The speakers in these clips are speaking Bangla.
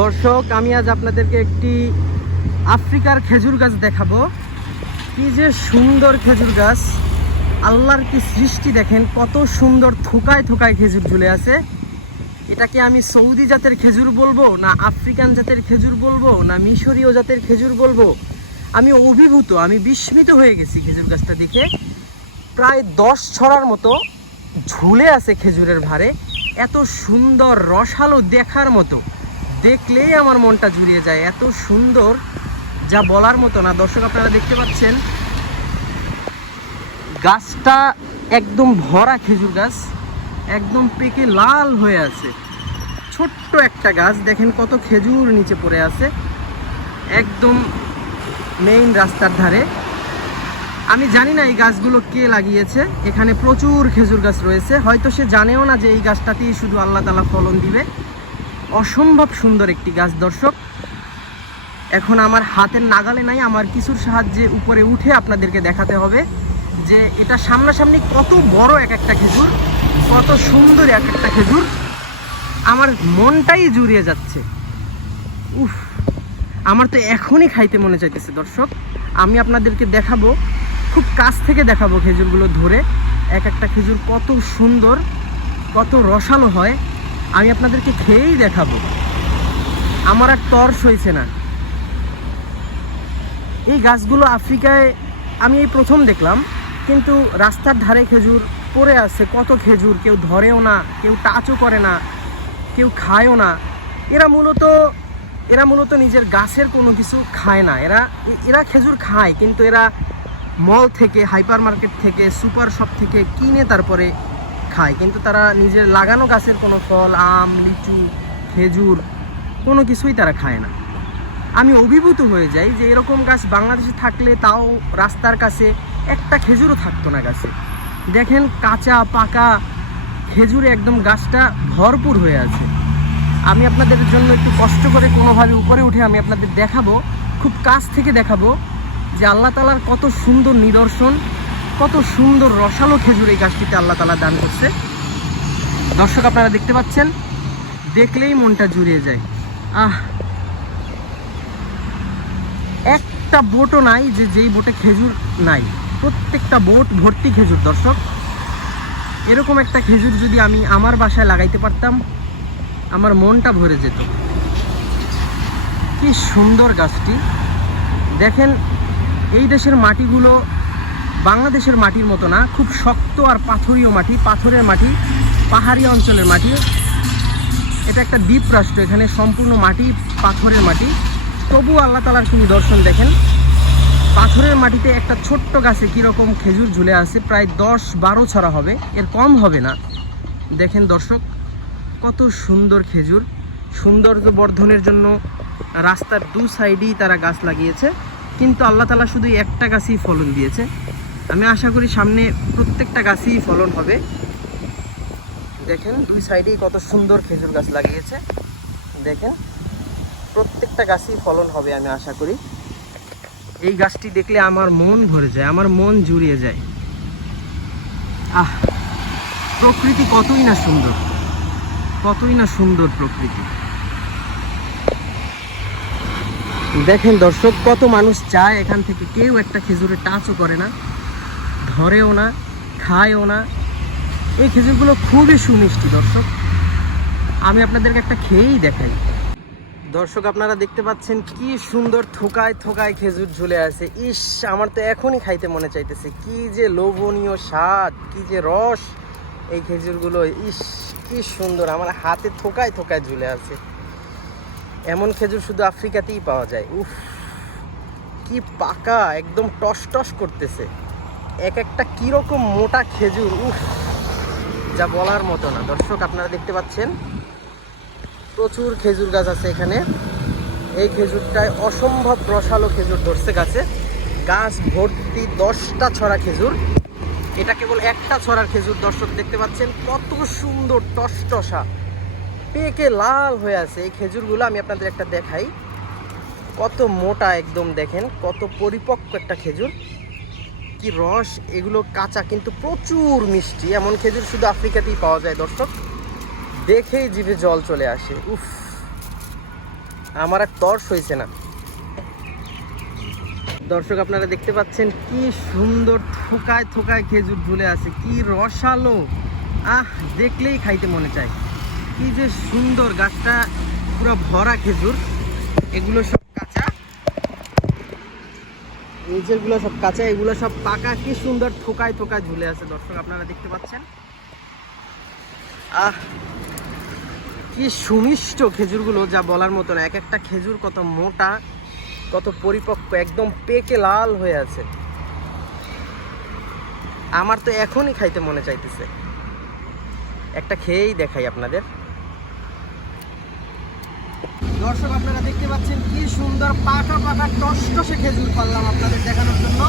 দর্শক, আমি আজ আপনাদেরকে একটি আফ্রিকার খেজুর গাছ দেখাবো। কি যে সুন্দর খেজুর গাছ। আল্লাহর কি সৃষ্টি দেখেন, কত সুন্দর থোকায় থোকায় খেজুর ঝুলে আছে। এটাকে আমি সৌদি জাতের খেজুর বলব, না আফ্রিকান জাতের খেজুর বলব, না মিশরীয় জাতের খেজুর বলব। আমি অভিভূত, আমি বিস্মিত হয়ে গেছি খেজুর গাছটা দেখে। প্রায় দশ ছড়ার মতো ঝুলে আছে খেজুরের ভারে এত সুন্দর রসালো দেখার মতো। দেখলেই আমার মনটা জুড়িয়ে যায়। এত সুন্দর যা বলার মতো না। দর্শক, আপনারা দেখতে পাচ্ছেন, গাছটা একদম ভরা খেজুর গাছ, একদম পেকে লাল হয়ে আছে। ছোট্ট একটা গাছ, দেখেন কত খেজুর নিচে পড়ে আছে। একদম মেইন রাস্তার ধারে। আমি জানি না এই গাছগুলো কে লাগিয়েছে। এখানে প্রচুর খেজুর গাছ রয়েছে। হয়তো সে জানেও না যে এই গাছটাতেই শুধু আল্লাহ তালা ফলন দিবে। অসম্ভব সুন্দর একটি গাছ, দর্শক। এখন আমার হাতের নাগালে নাই, আমার কিছুর সাহায্যে উপরে উঠে আপনাদেরকে দেখাতে হবে যে এটা সামনাসামনি কত বড় এক একটা খেজুর, কত সুন্দর এক একটা খেজুর। আমার মনটাই জুড়িয়ে যাচ্ছে। উফ, আমার তো এখনই খাইতে মনে চাইতেছে, দর্শক। আমি আপনাদেরকে দেখাবো, খুব কাছ থেকে দেখাবো খেজুরগুলো ধরে। এক একটা খেজুর কত সুন্দর, কত রসালো হয়। আমি আপনাদেরকে খেয়েই দেখাবো। আমার আর তর্স হয়েছে না। এই গাছগুলো আফ্রিকায় আমি এই প্রথম দেখলাম, কিন্তু রাস্তার ধারে খেজুর পড়ে আছে, কত খেজুর? কেউ ধরেও না, কেউ টাচও করে না, কেউ খায়ও না। এরা মূলত এরা মূলত নিজের গাছের কোনো কিছু খায় না। এরা এরা খেজুর খায়, কিন্তু এরা মল থেকে হাইপার মার্কেট থেকে, সুপার শপ থেকে কিনে তারপরে খায়, কিন্তু তারা নিজের লাগানো গাছের কোনো ফল, আম, লিচু, খেজুর কোনো কিছুই তারা খায় না। আমি অভিভূত হয়ে যাই যে এরকম গাছ বাংলাদেশে থাকলে তাও রাস্তার কাছে একটা খেজুরও থাকতো না গাছে। দেখেন কাঁচা, পাকা খেজুরে একদম গাছটা ভরপুর হয়ে আছে। আমি আপনাদের জন্য একটু কষ্ট করে কোনোভাবে উপরে উঠে আমি আপনাদের দেখাবো, খুব কাছ থেকে দেখাবো যে আল্লাহ তালার কত সুন্দর নিদর্শন কত সুন্দর রসালো খেজুর এই গাছটিতে আল্লাহ তালা দান করছে। দর্শক, আপনারা দেখতে পাচ্ছেন? দেখলেই মনটা জুড়িয়ে যায়। আহ! একটা বোটও নাই যে যেই বোটে খেজুর নাই। প্রত্যেকটা বোট ভর্তি খেজুর, দর্শক। এরকম একটা খেজুর যদি আমি আমার বাসায় লাগাইতে পারতাম, আমার মনটা ভরে যেত। কি সুন্দর গাছটি। দেখেন, এই দেশের মাটিগুলো বাংলাদেশের মাটির মতো না, খুব শক্ত আর পাথরীয় মাটি, পাথরের মাটি, পাহাড়ি অঞ্চলের মাটি। এটা একটা দ্বীপ রাষ্ট্র, এখানে সম্পূর্ণ মাটি, পাথরের মাটি। তবু আল্লাহ তালার কি নিদর্শন দেখেন, পাথরের মাটিতে একটা ছোট্ট গাছে কীরকম খেজুর ঝুলে আছে, প্রায় দশ বারো ছড়া হবে, এর কম হবে না। দেখেন দর্শক, কত সুন্দর খেজুর। সৌন্দর্য বর্ধনের জন্য রাস্তার দু সাইডেই তারা গাছ লাগিয়েছে, কিন্তু আল্লাহ তালা শুধু একটা গাছই ফলন দিয়েছে। আমি আশা করি সামনে প্রত্যেকটা গাছই ফলন হবে। দেখেন, দুই সাইডেই কত সুন্দর খেজুর গাছ লাগিয়েছে। দেখেন, প্রত্যেকটা গাছই ফলন হবে আমি আশা করি। এই গাছটি দেখলে আমার মন ভরে যায়, আমার মন জুড়িয়ে যায়। আহ, প্রকৃতি কতই না সুন্দর, কতই না সুন্দর প্রকৃতি। দেখেন দর্শক, কত মানুষ চায় এখান থেকে, কেউ একটা খেজুরের টাচও করে না। ধরেও না, খায়ও না। এই খেজুরগুলো খুবই সুমিষ্টি, দর্শক। আমি আপনাদেরকে একটা খেয়েই দেখাই। দর্শক, আপনারা দেখতে পাচ্ছেন কি সুন্দর থোকায় থোকায় খেজুর ঝুলে আছে। ইস, আমার তো এখনই খাইতে মনে চাইতেছে। কি যে লোভনীয় স্বাদ, কি যে রস এই খেজুরগুলো। ইস, কি সুন্দর, আমার হাতে থোকায় থোকায় ঝুলে আছে। এমন খেজুর শুধু আফ্রিকাতেই পাওয়া যায়। উফ, কি পাকা, একদম টস টস করতেছে। এক একটা কীরকম মোটা খেজুর, উফ, যা বলার মতো না। দর্শক, আপনারা দেখতে পাচ্ছেন, প্রচুর খেজুর গাছ আছে এখানে। এই খেজুরটায় অসম্ভব রসালো খেজুর ধরছে গাছে। গাছ ভর্তি দশটা ছড়া খেজুর। এটা কেবল একটা ছড়ার খেজুর, দর্শক, দেখতে পাচ্ছেন, কত সুন্দর টসটসা। পেকে লাল হয়ে আছে। এই খেজুরগুলো আমি আপনাদের একটা দেখাই। কত মোটা একদম, দেখেন, কত পরিপক্ক একটা খেজুর। কি রস? এগুলো কাঁচা কিন্তু প্রচুর মিষ্টি, এমন খেজুর শুধু আফ্রিকাতেই পাওয়া যায় দর্শক। দেখেই জিভে জল চলে আসে, উফ। আমার আর তর্স হয়েছে না। দর্শক, আপনারা দেখতে পাচ্ছেন কি সুন্দর থোকায় থোকায় খেজুর ঝুলে আছে, কি রসালো। আহ, দেখলেই খাইতে মনে চায়। কি যে সুন্দর, গাছটা পুরো ভরা খেজুর। এগুলো সব নিচেরগুলো সব কাঁচা এগুলো সব পাকা, কি সুন্দর থোকায় থোকায় ঝুলে আছে, দর্শক আপনারা দেখতে পাচ্ছেন। আহ, কি সুমিষ্ট খেজুরগুলো, যা বলার মতো না, এক একটা খেজুর কত মোটা, কত পরিপক্ক, একদম পেকে লাল হয়ে আছে। আমার তো এখনই খাইতে মনে চাইতেছে। একটা খেয়েই দেখাই আপনাদের। দর্শক, আপনারা দেখতে পাচ্ছেন কি সুন্দর পাকা পাকা টসটসে খেজুর পারলাম আপনাদের দেখানোর জন্য।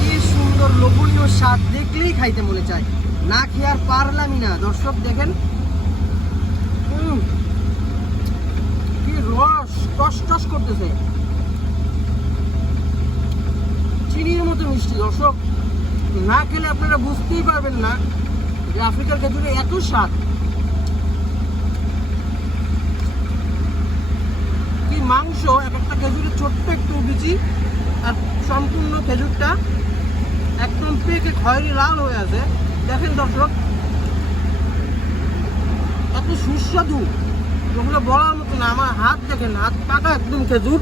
কি সুন্দর লোভনীয় স্বাদ দেখলেই খাইতে মনে চায়। না খেয়ে আর পারলামই না। দর্শক, দেখেন। কি রস টস টস করতেছে। চিনির মতো মিষ্টি, দর্শক। না খেলে আপনারা বুঝতেই পারবেন না যে আফ্রিকার খেজুরে এত স্বাদ। মাংস এক একটা খেজুরের ছোট্ট একটু বিচি আর সম্পূর্ণ খেজুরটা একদম পেকে খয়েরি লাল হয়ে আছে। দেখেন দর্শক, এত সুস্বাদু। যেগুলো বলার মতো না, আমার হাত দেখেন, হাত পাকা একদম খেজুর।